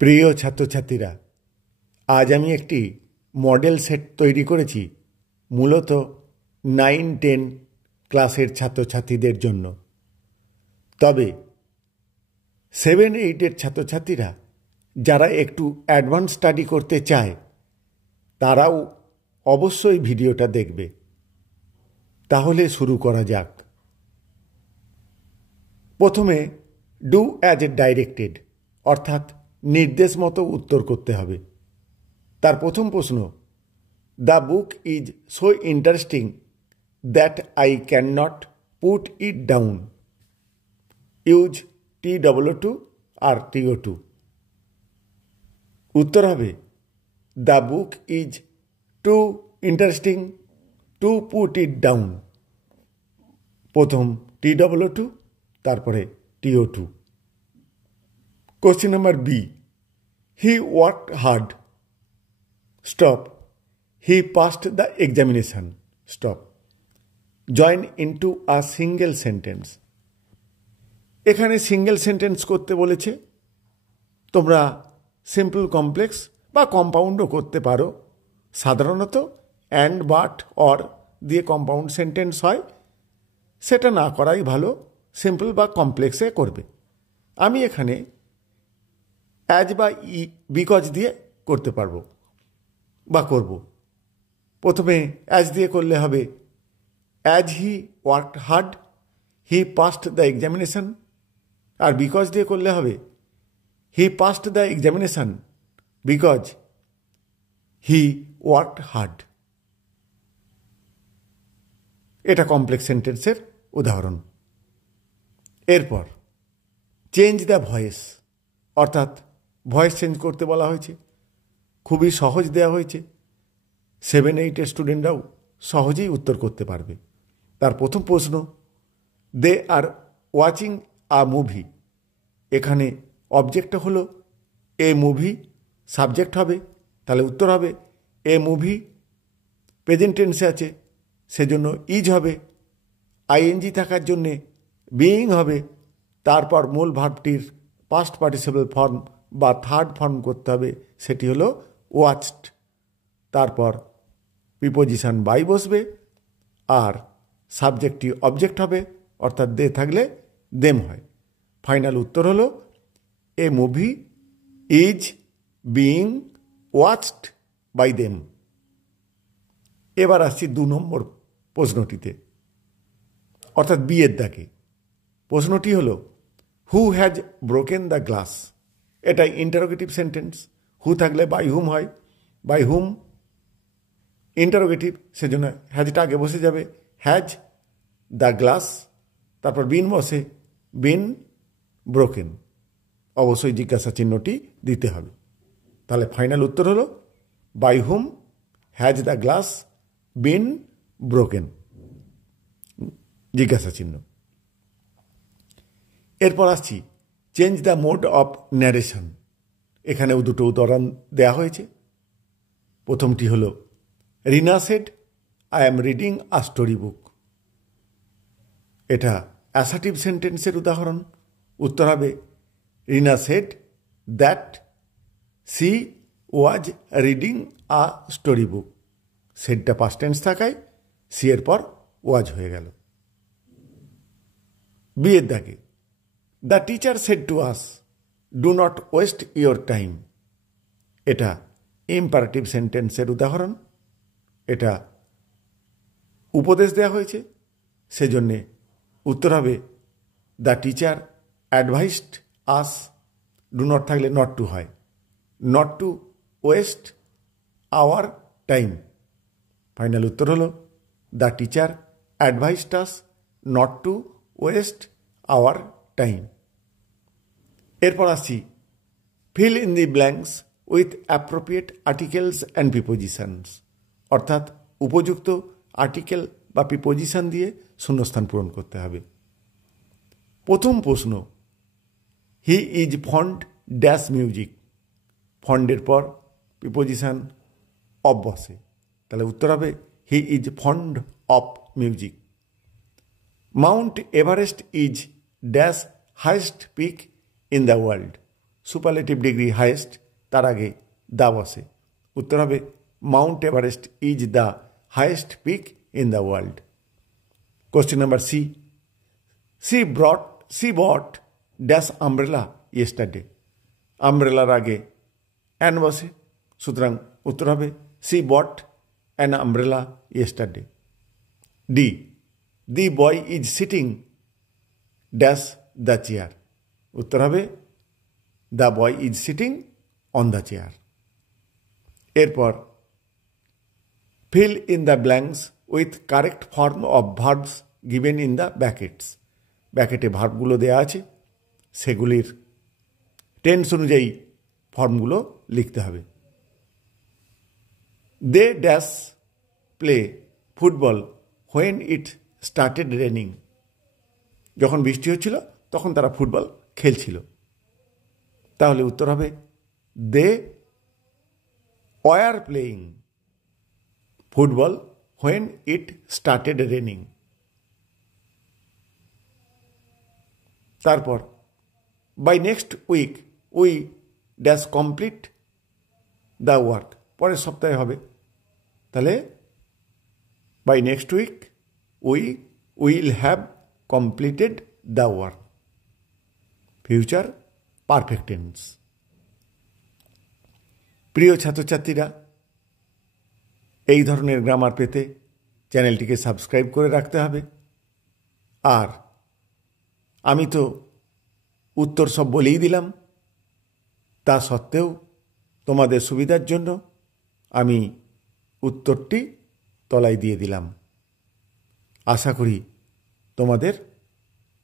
প্রিয় ছাত্রছাত্রীরা, আজ আমি একটি মডেল সেট তৈরি করেছি মূলত 9-10 ক্লাসের ছাত্রছাত্রীদের জন্য। তবে 7-8-এর ছাত্রছাত্রীরা যারা একটু অ্যাডভান্স স্টাডি করতে চায় তারাও অবশ্যই ভিডিওটা দেখবে। তাহলে শুরু করা যাক। প্রথমে ডু অ্যাজ এ ডাইরেক্টেড, অর্থাৎ নির্দেশ মতো উত্তর করতে হবে। তার প্রথম প্রশ্ন, the book is so interesting that I can not put it down. Use TWO2 আর TO2। উত্তর হবে, the book is too interesting to put it down. প্রথম TWO2, তারপরে TO2। Question number B, he worked hard. Stop. He passed the examination. Stop. Join into a single sentence. এখানে single sentence করতে বলেছে। তোমরা simple complex বা কম্পাউন্ডও করতে পারো। সাধারণত অ্যান্ড, বাট, অর দিয়ে কম্পাউন্ড সেন্টেন্স হয়। সেটা না করাই ভালো, সিম্পল বা কমপ্লেক্সে করবে। আমি এখানে অ্যাজ বা বিকজ দিয়ে করতে পারবো বা করব। প্রথমে অ্যাজ দিয়ে করলে হবে, as he worked hard he passed the examination. আর বিকজ দিয়ে করলে হবে, he passed the examination because he worked hard. এটা কমপ্লেক্স সেন্টেন্সের উদাহরণ। এরপর চেঞ্জ দ্য ভয়েস, অর্থাৎ ভয়েস চেঞ্জ করতে বলা হয়েছে। খুবই সহজ দেওয়া হয়েছে। 7-8-এর স্টুডেন্টরাও সহজেই উত্তর করতে পারবে। তার প্রথম প্রশ্ন, দে আর ওয়াচিং আ মুভি। এখানে অবজেক্টটা হলো এ মুভি, সাবজেক্ট হবে, তাহলে উত্তর হবে এ মুভি। প্রেজেন্ট টেন্সে আছে, সেজন্য ইজ হবে। আইএনজি থাকার জন্যে বিইং হবে। তারপর মূল ভার্বটির পাস্ট পার্টিসিপল ফর্ম বা থার্ড ফর্ম করতে হবে, সেটি হলো ওয়াচড। তারপর প্রিপোজিশন বাই বসবে আর সাবজেক্টটি অবজেক্ট হবে, অর্থাৎ দে থাকলে দেম হয়। ফাইনাল উত্তর হলো a movie is being watched by them. এবার আসছি 2 নম্বর প্রশ্নটিতে, অর্থাৎ বিয়ের দাগে। প্রশ্নটি হলো, who has broken the glass. এটা ইন্টারোগেটিভ সেন্টেন্স। হু থাকলে বাই হুম হয়, বাই হুম ইন্টারোগেটিভ, সেজন্য হ্যাজটা আগে বসে যাবে। হ্যাজ দ্য গ্লাস, তারপর বিন বসে, বিন ব্রোকেন। অবশ্যই জিজ্ঞাসা চিহ্নটি দিতে হবে। তাহলে ফাইনাল উত্তর হলো by whom has the glass been broken, জিজ্ঞাসা চিহ্ন। এরপর আসছি change the mode of narration. এখানেও 2টো উদাহরণ দেওয়া হয়েছে। প্রথমটি হলো, Rina said I am reading a story book. এটা অ্যাসার্টিভ সেন্টেন্সের উদাহরণ। উত্তর হবে, Rina said that she was reading a story book. সেডটা পাস্ট টেন্স থাকায় সি এর পর ওয়াজ হয়ে গেল। বিয়ের দাগে, the teacher said to us do not West your time. এটা ইম্পারেটিভ সেন্টেন্সের উদাহরণ। এটা উপদেশ দেওয়া হয়েছে, সেজন্যে উত্তর হবে, the teacher advised us. Do not থাকলে নট টু হয়, not to waste our time. Final উত্তর হলো, the teacher advised us not to waste our time. এরপর আসছি fill in the blanks with appropriate articles and prepositions, অর্থাৎ উপযুক্ত article বা preposition দিয়ে শূন্যস্থান পূরণ করতে হবে। প্রথম প্রশ্ন, he is fond dash music. ফন্ডের পর প্রিপোজিশন অফ বসে, তাহলে উত্তর হবে he is fond of music. Mount Everest is dash highest peak in the world. Superlative degree highest, তার আগে দা বসে। উত্তর হবে mount Everest is the highest peak in the world. Question number C, she bought dash umbrella yesterday. আমব্রেলার আগে an বসে, সুতরাং উত্তর হবে she bought an umbrella yesterday. D, the boy is sitting dash the chair. উত্তর হবে the boy is sitting on the chair. এরপর fill in the blanks with correct form of verbs given in the brackets. ব্যাকেটে ভার্বগুলো দেওয়া আছে, সেগুলির tense অনুযায়ী ফর্মগুলো লিখতে হবে। They dash play football when it started raining. যখন বৃষ্টি হচ্ছিল তখন তারা ফুটবল খেলছিল। তাহলে উত্তর হবে they were playing football when it started raining. তারপর by next week we dash complete the work. পরের সপ্তাহে হবে, তাহলে by next week we will have completed the work. Future perfect tense. প্রিয় ছাত্রছাত্রীরা, এই ধরনের গ্রামার পেতে চ্যানেলটিকে সাবস্ক্রাইব করে রাখতে হবে। আর আমি তো উত্তর সব বলেই দিলাম, তা সত্ত্বেও তোমাদের সুবিধার জন্য আমি উত্তরটি তলায় দিয়ে দিলাম। আশা করি তোমাদের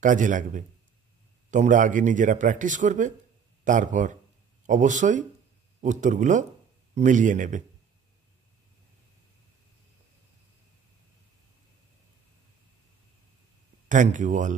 কাজে লাগবে। তোমরা আগে নিজেরা প্র্যাকটিস করবে, তারপর অবশ্যই উত্তরগুলো মিলিয়ে নেবে। Thank you all.